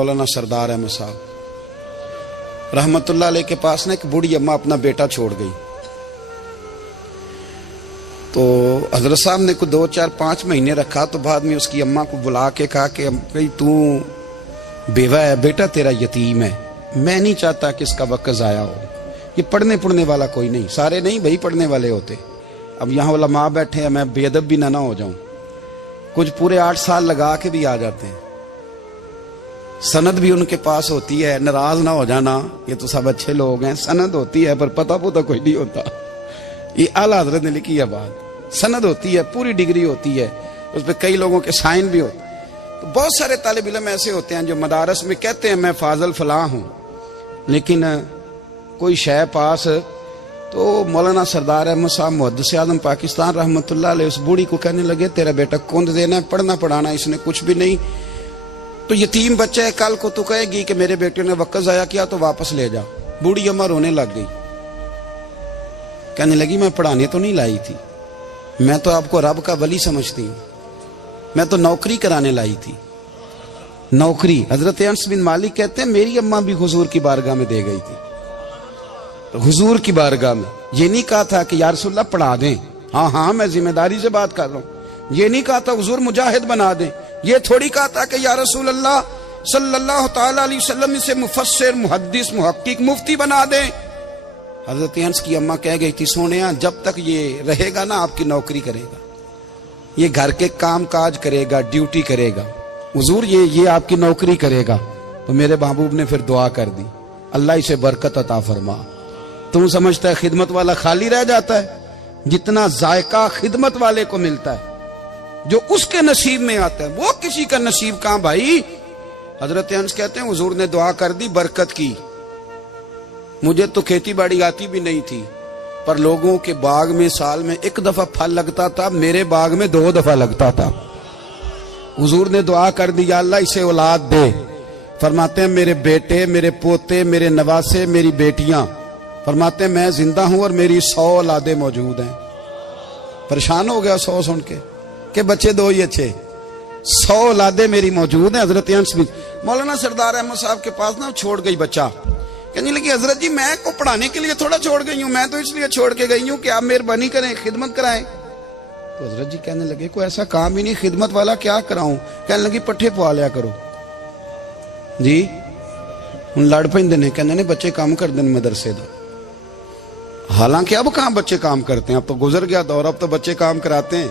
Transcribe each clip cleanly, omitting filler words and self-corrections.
मौलाना सरदार अहमद साहब रहमतुल्लाह अलैह के पास ना एक बूढ़ी अम्मा अपना बेटा छोड़ गई। तो हजरत साहब ने कुछ 2, 4, 5 महीने रखा। तो बाद में उसकी अम्मा को बुला के कहा कि भाई तू बेवा है, बेटा तेरा यतीम है, मैं नहीं चाहता कि इसका वक्त ज़ाया हो। ये पढ़ने वाला कोई नहीं, सारे नहीं भाई पढ़ने वाले होते। अब यहाँ उलमा बैठे हैं, मैं बेअदब भी ना हो जाऊं। कुछ पूरे 8 साल लगा के भी आ जाते हैं, सनद भी उनके पास होती है। नाराज ना हो जाना, ये तो सब अच्छे लोग हैं, सनद होती है पर पता पुता कोई नहीं होता। ये आला हजरत ने लिखी है बात, सनद होती है, पूरी डिग्री होती है, उस पर कई लोगों के साइन भी होते हैं। तो बहुत सारे तालिब इल्म ऐसे होते हैं जो मदारस में कहते हैं मैं फाजल फलां हूं, लेकिन कोई शय पास। तो मौलाना सरदार अहमद साहब मुहद्दिस आज़म पाकिस्तान रहमतुल्लाह अलैह उस बूढ़ी को कहने लगे तेरा बेटा कौन देना है, पढ़ना पढ़ाना इसने कुछ भी नहीं, तो यतीम बच्चा है, कल को तू कहेगी कि मेरे बेटे ने वक्त ज़ाया किया तो वापस ले जा। बूढ़ी अम्मा रोने लग गई, कहने लगी मैं पढ़ाने तो नहीं लाई थी, मैं तो आपको रब का वली समझती हूँ, मैं तो नौकरी कराने लाई थी। नौकरी हजरत अनस बिन मालिक कहते हैं मेरी अम्मा भी हुजूर की बारगाह में दे गई थी। तो हुजूर की बारगाह में ये नहीं कहा था कि या रसूलल्लाह पढ़ा दें, हाँ हाँ मैं जिम्मेदारी से बात कर रहा हूँ। ये नहीं कहा था हुजूर मुजाहिद बना दें, ये थोड़ी कहा था कि या रसूलल्लाह सल्लल्लाहु तआला अलैहि वसल्लम से मुफस्सिर मुहद्दिस मुहक्किक मुफ्ती बना दें। हजरत अनस की अम्मा कह गई थी सोनिया जब तक ये रहेगा ना आपकी नौकरी करेगा, ये घर के काम काज करेगा, ड्यूटी करेगा, हुजूर ये आपकी नौकरी करेगा। तो मेरे महबूब ने फिर दुआ कर दी, अल्लाह इसे बरकत अता फरमा। तुम समझता है खिदमत वाला खाली रह जाता है? जितना जायका खिदमत वाले को मिलता है, जो उसके नसीब में आता है, वो किसी का नसीब कहां भाई। हजरत अनस कहते हैं हुजूर ने दुआ कर दी, बरकत की। मुझे तो खेती बाड़ी आती भी नहीं थी, पर लोगों के बाग में साल में 1 दफा फल लगता था, मेरे बाग में 2 दफा लगता था। हुजूर ने दुआ कर दी अल्लाह इसे औलाद दे। फरमाते हैं मेरे बेटे, मेरे पोते, मेरे नवासे, मेरी बेटियां, फरमाते हैं मैं जिंदा हूं और मेरी 100 औलादे मौजूद हैं। परेशान हो गया 100 सुन के बच्चे 2 ही अच्छे, 100 औलादे मेरी मौजूद हैं। हजरत अनस बिन मौलाना सरदार अहमद साहब के पास ना छोड़ गई बच्चा, कहने लगी हजरत जी मैं को पढ़ाने के लिए थोड़ा छोड़ गई हूँ, मैं तो इसलिए छोड़ के गई हूँ कि आप मेहरबानी करें, खिदमत कराएं। तो हजरत जी कहने लगे कोई ऐसा काम ही नहीं, खिदमत वाला क्या कराऊं। कहने लगी पट्ठे पवा लिया करो जी। हूं लड़ पेंदे ने, कहने ने बच्चे काम कर दें मदरसे का। हालांकि अब कहां बच्चे काम करते हैं, अब तो गुजर गया दौर, अब तो बच्चे काम कराते हैं।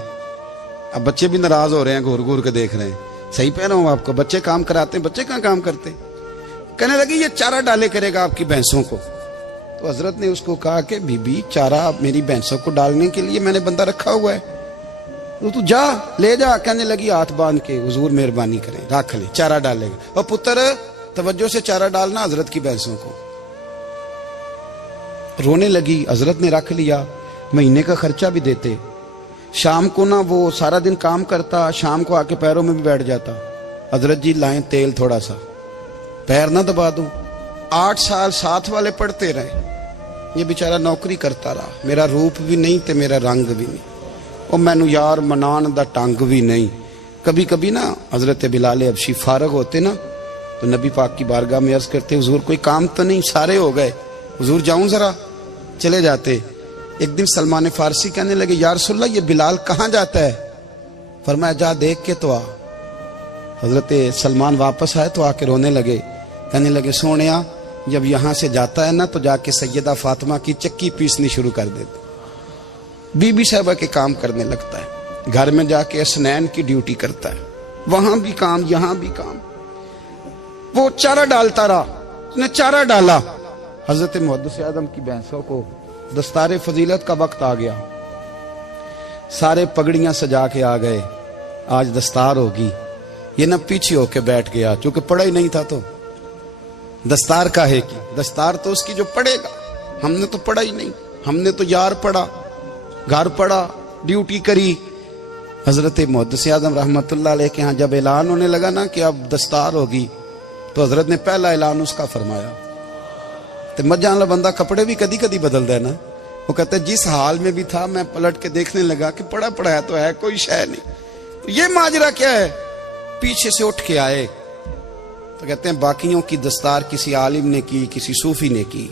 अब बच्चे भी नाराज हो रहे हैं, घूर घूर के देख रहे हैं। सही कह रहा हूं आपको, बच्चे काम कराते हैं, बच्चे कहां काम करते। कहने लगी ये चारा डाले करेगा आपकी भैंसों को। तो हजरत ने उसको कहा कि बीबी चारा मेरी भैंसों को डालने के लिए मैंने बंदा रखा हुआ है, तो तू जा ले जा। कहने लगी हाथ बांध के हुजूर मेहरबानी करें रख ले, चारा डालेगा। और पुत्र तवज्जो से चारा डालना हजरत की भैंसों को। रोने लगी, हजरत ने रख लिया, महीने का खर्चा भी देते। शाम को ना वो सारा दिन काम करता, शाम को आके पैरों में भी बैठ जाता, हजरत जी लाएं तेल थोड़ा सा, पैर ना दबा दूं। 8 साल साथ वाले पढ़ते रहे, ये बेचारा नौकरी करता रहा, मेरा रूप भी नहीं ते मेरा रंग भी नहीं, और मैनू यार मनान दा टंग भी नहीं। कभी कभी ना हजरत बिलाल हबशी फारग होते ना, तो नबी पाक की बारगाह में अर्ज करते हुजूर कोई काम तो नहीं, सारे हो गए, हुजूर जाऊं जरा, चले जाते। एक दिन सलमान फारसी कहने लगे या रसूलल्लाह ये बिलाल कहाँ जाता है। फरमाया जा देख के तो आ। हजरत सलमान वापस आए तो आके रोने लगे, कहने लगे सोनिया जब यहाँ से जाता है ना तो जाके सैयदा फातिमा की चक्की पीसनी शुरू कर देता, बीबी साहबा के काम करने लगता है, घर में जाके स्नैन की ड्यूटी करता है, वहां भी काम यहां भी काम। वो चारा डालता रहा, उसने चारा डाला। हजरत मुहद्दिस आज़म की भैंसों को दस्तारे फजीलत का वक्त आ गया, सारे पगड़ियां सजा के आ गए, आज दस्तार होगी। ये ना पीछे होके बैठ गया, चूंकि पढ़ा ही नहीं था तो दस्तार काहे की, दस्तार तो उसकी जो पढ़ेगा, हमने तो पढ़ा ही नहीं, हमने तो यार पढ़ा, घर पढ़ा, ड्यूटी करी। हजरत मुहद्दिस आज़म रहमतुल्लाह अलैह के यहाँ जब ऐलान होने लगा ना कि अब दस्तार होगी, तो हजरत ने पहला ऐलान उसका फरमाया। तो मजान वाला बंदा कपड़े भी कदी कदी बदल देना, वो कहता है जिस हाल में भी था मैं पलट के देखने लगा कि पढ़ा पढ़ाया तो है, कोई शय नहीं। तो ये माजरा क्या है, पीछे से उठ के आए, तो कहते हैं बाकियों की दस्तार किसी आलिम ने की, किसी सूफी ने की,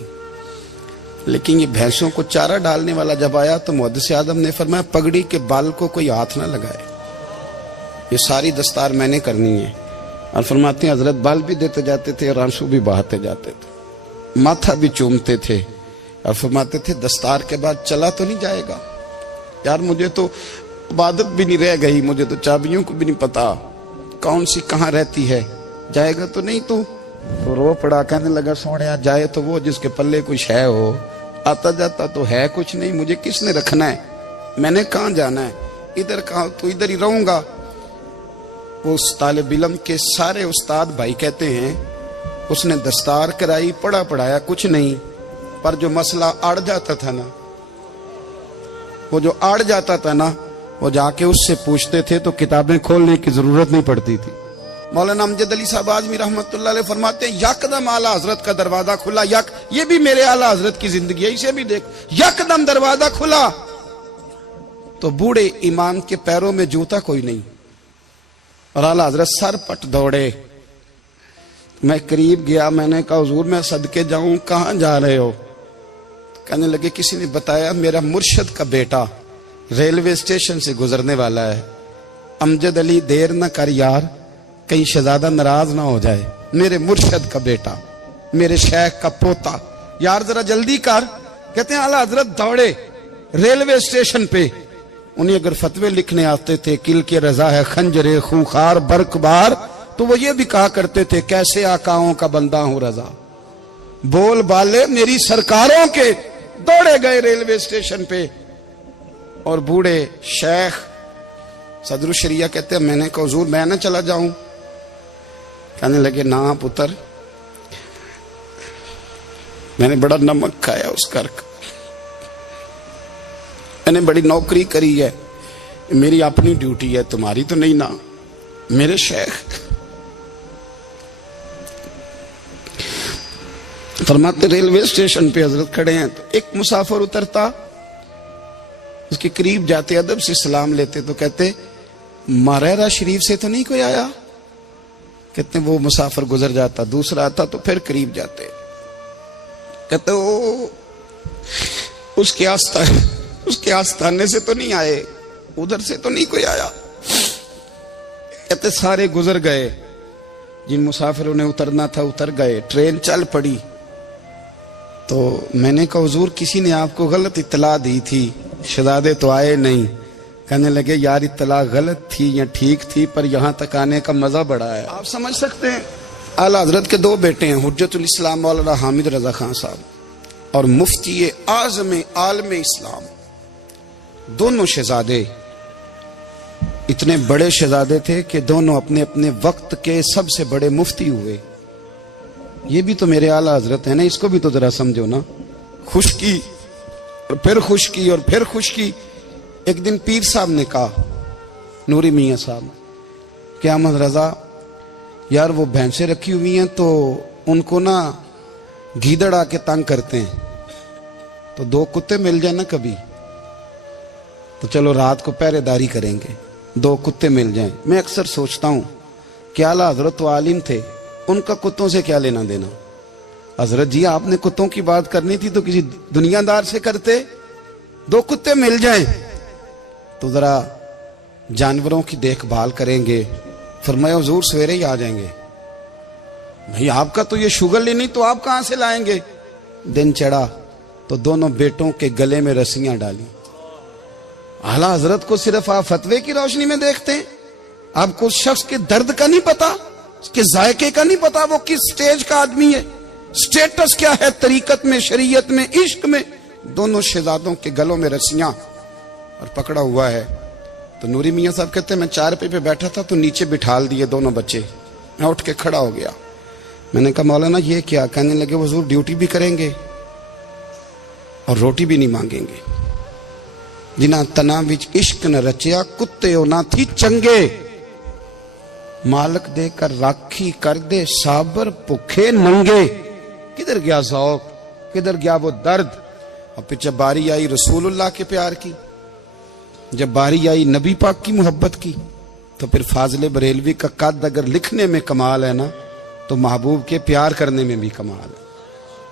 लेकिन ये भैंसों को चारा डालने वाला जब आया तो मुहद्दिस आदम ने फरमाया पगड़ी के बाल को कोई हाथ ना लगाए, ये सारी दस्तार मैंने करनी है। और फरमाते हैं हजरत बाल भी देते जाते थे और आंसू भी बहाते जाते थे, माथा भी चूमते थे और फरमाते थे दस्तार के बाद चला तो नहीं जाएगा यार, मुझे तो इबादत भी नहीं रह गई, मुझे तो चाबियों को भी नहीं पता कौन सी कहाँ रहती है, जाएगा तो नहीं तू? तो रो पड़ा, कहने लगा सोनिया जाए तो वो जिसके पल्ले कुछ है हो, आता जाता तो है कुछ नहीं, मुझे किसने रखना है, मैंने कहाँ जाना है, इधर कहाँ, तो इधर ही रहूंगा। उस तालिब इल्म के सारे उस्ताद भाई कहते हैं उसने दस्तार कराई, पढ़ा पढ़ाया कुछ नहीं, पर जो मसला अड़ जाता था ना, वो जो अड़ जाता था ना, वो जाके उससे पूछते थे तो किताबें खोलने की जरूरत नहीं पड़ती थी। मौलाना अमजद अली साहब आजमी रहमतुल्लाह अलैह फरमाते हैं यकदम आला हजरत का दरवाजा खुला, ये भी मेरे आला हजरत की जिंदगी है, इसे भी देख, यकदम दरवाजा खुला तो बूढ़े इमाम के पैरों में जूता कोई नहीं और आला हजरत सर पट दौड़े। मैं करीब गया, मैंने कहा हुजूर मैं सदके जाऊं, कहां जा रहे हो? कहने लगे किसी ने बताया मेरा मुर्शद का बेटा रेलवे स्टेशन से गुजरने वाला है, अमजद अली देर न कर यार, कहीं शहजादा नाराज ना हो जाए, मेरे मुर्शद का बेटा, मेरे शेख का पोता, यार जरा जल्दी कर। कहते हैं आला हजरत दौड़े रेलवे स्टेशन पे, उन्हें अगर फतवे लिखने आते थे किल के रजा है खंजरे खूंखार बरकबार, तो वो ये भी कहा करते थे कैसे आकाओं का बंदा हूं रजा, बोल बाले मेरी सरकारों के। दौड़े गए रेलवे स्टेशन पे और बूढ़े शेख सदरुल शरिया कहते हैं मैंने कहा हुजूर मैं ना चला जाऊं? कहने लगे ना पुत्र, मैंने बड़ा नमक खाया उस घर का, मैंने बड़ी नौकरी करी है, मेरी अपनी ड्यूटी है, तुम्हारी तो नहीं ना। मेरे शेख फरमाते रेलवे स्टेशन पे हजरत खड़े हैं तो एक मुसाफिर उतरता, उसके करीब जाते अदब से सलाम लेते तो कहते मारेरा शरीफ से तो नहीं कोई आया? कहते वो मुसाफिर गुजर जाता, दूसरा आता तो फिर करीब जाते, कहते वो उसके आस्थाने से तो नहीं आए, उधर से तो नहीं कोई आया। कहते सारे गुजर गए, जिन मुसाफिरों ने उतरना था उतर गए, ट्रेन चल पड़ी। तो मैंने कहा हुजूर किसी ने आपको गलत इत्तला दी थी, शहजादे तो आए नहीं। कहने लगे यार इत्तला गलत थी या ठीक थी, पर यहां तक आने का मजा बड़ा है। आप समझ सकते हैं आला हजरत के दो बेटे हैं, हुज्जतुल इस्लाम मौलाना हामिद रजा खान साहब और मुफ्ती आज़म आलम इस्लाम, दोनों शहजादे इतने बड़े शहजादे थे कि दोनों अपने अपने वक्त के सबसे बड़े मुफ्ती हुए। ये भी तो मेरे आला हजरत है ना, इसको भी तो जरा समझो ना। खुशकी और फिर खुशकी और फिर खुशकी। एक दिन पीर साहब ने कहा, नूरी मियाँ साहब, क्या अहमद रजा यार वो भैंसें रखी हुई हैं तो उनको ना गीदड़ आके तंग करते हैं, तो दो कुत्ते मिल जाए ना कभी, तो चलो रात को पहरेदारी करेंगे, दो कुत्ते मिल जाएं। मैं अक्सर सोचता हूं कि आला हजरत तो आलिम थे, उनका कुत्तों से क्या लेना देना। हजरत जी आपने कुत्तों की बात करनी थी तो किसी दुनियादार से करते, दो कुत्ते मिल जाएं तो जरा जानवरों की देखभाल करेंगे। फरमाया हुजूर सवेरे ही आ जाएंगे। भाई आपका तो ये शुगर लेनी, तो आप कहां से लाएंगे? दिन चढ़ा तो दोनों बेटों के गले में रस्सियां डाली। आला हजरत को सिर्फ आप फतवे की रोशनी में देखते हैं, आपको उस शख्स के दर्द का नहीं पता, उसके जायके का नहीं पता, वो किस स्टेज का आदमी है, स्टेटस क्या है तरीकत में, शरीयत में, इश्क में। दोनों शहजादों के गलों में रस्सियां और पकड़ा हुआ है। तो नूरी मियाँ साहब कहते हैं मैं चारपाई पे बैठा था तो नीचे बिठाल दिए दोनों बच्चे, मैं उठ के खड़ा हो गया। मैंने कहा मौलाना ये क्या? कहने लगे हुजूर ड्यूटी भी करेंगे और रोटी भी नहीं मांगेंगे। जिन्हां तना विच इश्क न रचिया कुत्ते ना थी चंगे, मालक देकर राखी कर दे साबर भुखे नंगे। किधर गया ज़ौक़, किधर गया वो दर्द? और फिर जब बारी आई रसूलुल्लाह के प्यार की, जब बारी आई नबी पाक की मोहब्बत की, तो फिर फाजिल बरेलवी का कद अगर लिखने में कमाल है ना, तो महबूब के प्यार करने में भी कमाल है।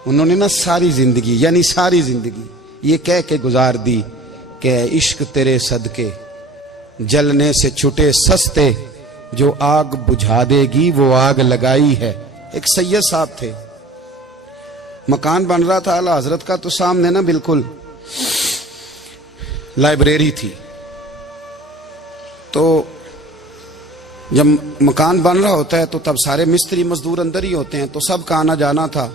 उन्होंने ना सारी जिंदगी, यानी सारी जिंदगी ये कह के गुजार दी कि इश्क तेरे सदके जलने से छुटे सस्ते, जो आग बुझा देगी वो आग लगाई है। एक सैयद साहब थे, मकान बन रहा था आला हजरत का, तो सामने ना बिल्कुल लाइब्रेरी थी। तो जब मकान बन रहा होता है तो तब सारे मिस्त्री मजदूर अंदर ही होते हैं, तो सबका आना जाना था,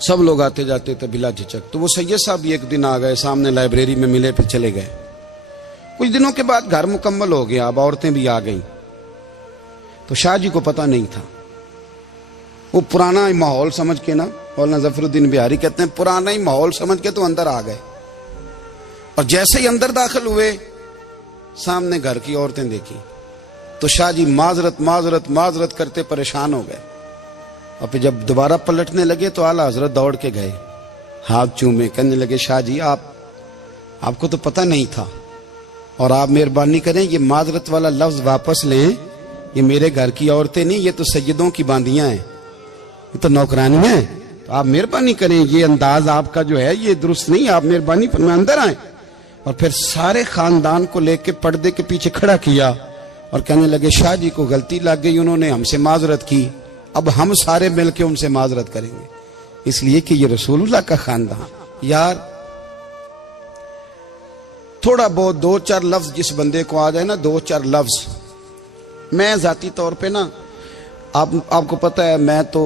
सब लोग आते जाते थे बिला झिझक। तो वो सैयद साहब भी एक दिन आ गए, सामने लाइब्रेरी में मिले, फिर चले गए। कुछ दिनों के बाद घर मुकम्मल हो गया, अब औरतें भी आ गईं। तो शाह जी को पता नहीं था, वो पुराना ही माहौल समझ के ना, मौलाना जफरुद्दीन बिहारी कहते हैं पुराना ही माहौल समझ के तो अंदर आ गए। और जैसे ही अंदर दाखिल हुए, सामने घर की औरतें देखी, तो शाह जी माजरत माजरत माजरत करते परेशान हो गए। और फिर जब दोबारा पलटने लगे तो आला हजरत दौड़ के गए, हाथ चूमे, कहने लगे शाह जी आपको तो पता नहीं था, और आप मेहरबानी करें ये माजरत वाला लफ्ज वापस लें, ये मेरे घर की औरतें नहीं, ये तो सैयदों की बांदियां हैं, ये तो नौकरानियां हैं, तो आप मेहरबानी करें, ये अंदाज आपका जो है ये दुरुस्त नहीं, आप मेहरबानी फरमाएं अंदर आए। और फिर सारे खानदान को लेके पर्दे के पीछे खड़ा किया और कहने लगे शाह जी को गलती लग गई, उन्होंने हमसे माजरत की, अब हम सारे मिलके उनसे माजरत करेंगे, इसलिए कि ये रसूलुल्लाह का खानदान। यार थोड़ा बहुत 2-4 लफ्ज जिस बंदे को आ जाए ना, 2-4 लफ्ज, मैं जाती तौर पे ना आपको पता है, मैं तो